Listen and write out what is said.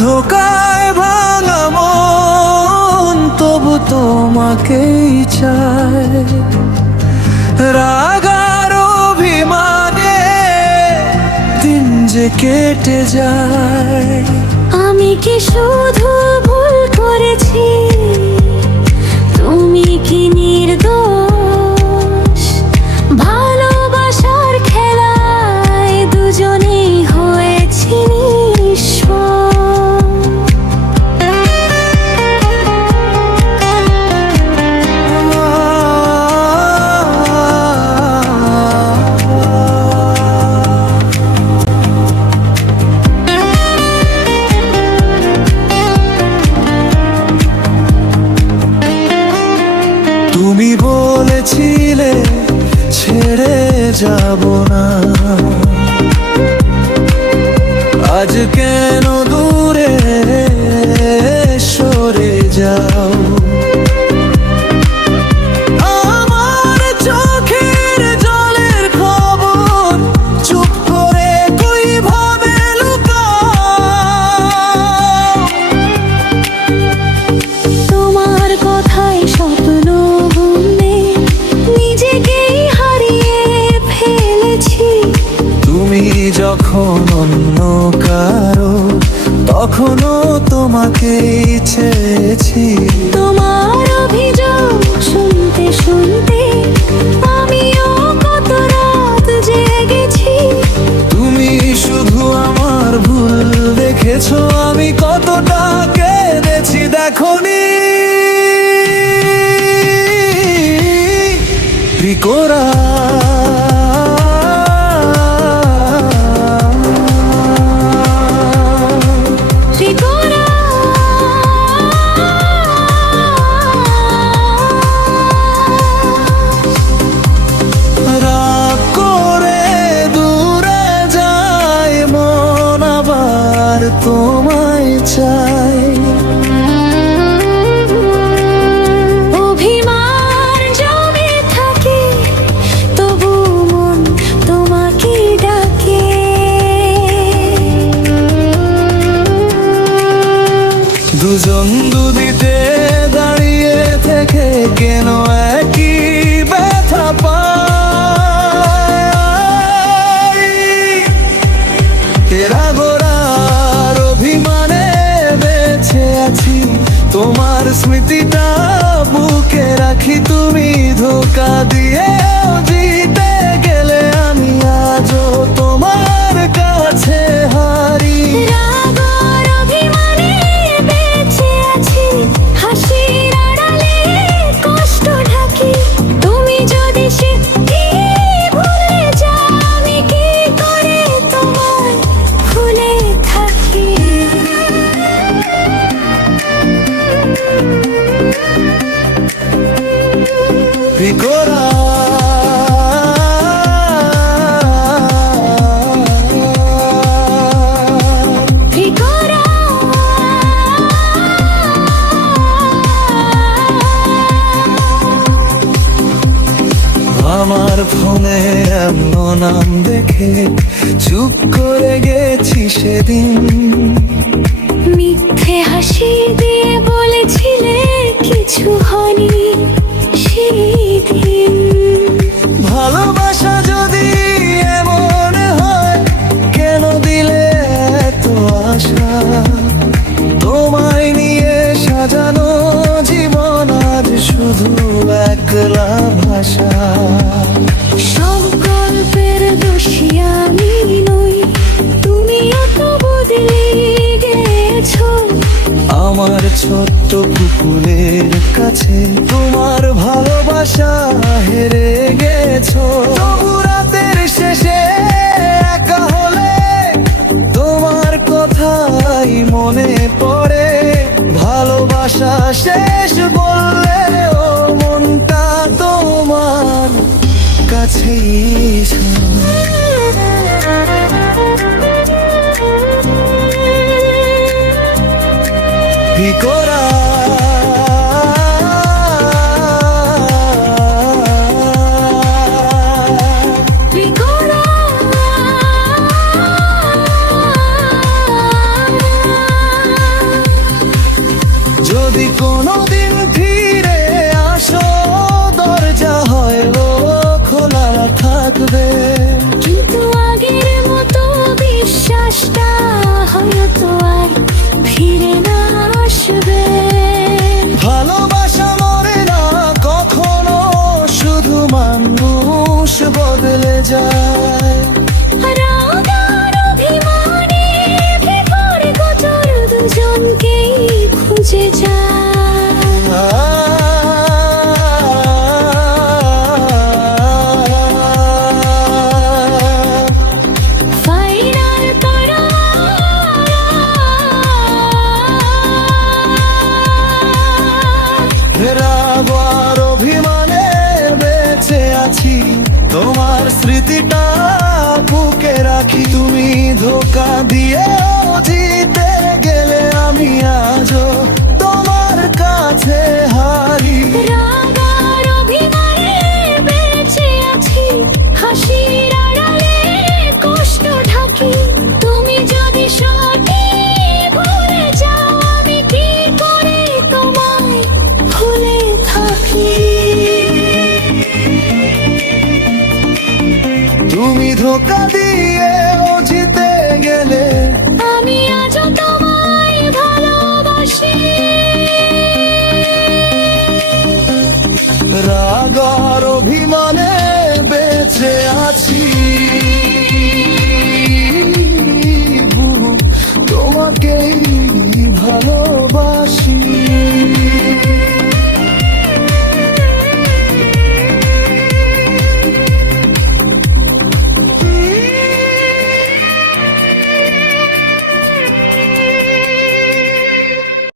ধোকায় ভাঙা মন তবু তোমাকেই চায়। রাগার অভিমানে দিন যে কেটে যায়। আমি কি শুধু ভুল করেছি? তুমি কি নির্দোষ? ভালোবাসার খেলায় দুজনেই হয়েছি নিঃস্ব। তুমি বলেছিলে ছেড়ে যাব না, আজ কেন দূরে সরে যাও? আমার চোখের জলের খবর চুপ করে কিভাবে লুকাও? তোমার কথায় স্বপ্ন বুনে নিজেকেই হারিয়ে ফেলেছি। তুমি যখন অন্য কারো তখনও তোমাকেই চেয়েছি। তোমার অভিযোগ শুনতে শুনতে আমিও কত রাত জেগেছি। তুমি শুধু আমার ভুল দেখেছো, আমি কতটা কেঁদেছি দেখোনি। ত্রিকোরা রাগ করে দূরে যায় মন, আবার তোমায় চাই। অভিমান জমে থাকে তবু মন তোমাকে ডাকে। দুজন দুদিতে দাঁড়িয়ে থেকে কেন একই ব্যথা পাই? এরা গোড়ার অভিমানে বেঁচে আছি, তোমার স্মৃতিটা বুকে রাখি। তুমি ধোকা দিয়েও জিতে গেলে আমি আজও তোমার কাছে হারি। রাগর অভিমানে বেঁচে আছি, হাসির আড়ালে কষ্ট ঢাকি। তুমি যদি সত্যি ভুলে যাও, আমি কি করে তোমায় ভুলে থাকি? ত্রিকোরা ত্রিকোরা আমার ফোনে এমন নাম দেখে চুপ করে গেছি সেদিন। মিথ্যে হাসি দিয়ে বলেছিলে কিছু হয়নি সেদিন। ভালোবাসা যদি এমন হয় কেন দিলে এত আশা? তোমায় নিয়ে সাজানো জীবন আজ শুধু একলা ভাষা। সব গল্পের দোষী আমি নই, তুমিও তো বদলে গেছো। আমার ছোট্ট পুকুরের কাছে তোমার ভালোবাসা হেরে গেছো। তবু রাতের শেষে একা হলে তোমার কথাই মনে পড়ে। ভালোবাসা শেষ বললে ও মনটা তোমার কাছেই ত্রিকোরা আসবে। ভালোবাসা মরে না কখনো, শুধু মানুষ বদলে যায়। রাগ আর অভিমানে ভেতর গোচর দুজনকেই খুঁজে যায়। ফাইনাল করা রাগ আর অভিমানে বেঁচে আছি, তোমার স্মৃতিটা বুকে রাখি। তুমি ধোকা দিয়ে জিতে গেলে আমি আজও তোমার কাছে হারি। রাগ আর অভিমানে বেঁচে আছি, হাসির আড়ালে কষ্ট ঢাকি। তুমি যদি সত্যি ভুলে যাও, আমি কি করে তোমায় ভুলে থাকি। তুমি ধোকা দিয়ে জিতে গেলে আমি আজও তোমায় ভালোবাসি। রাগ আর অভিমানে বেঁচে আছি, তোমাকেই ভালোবাসি।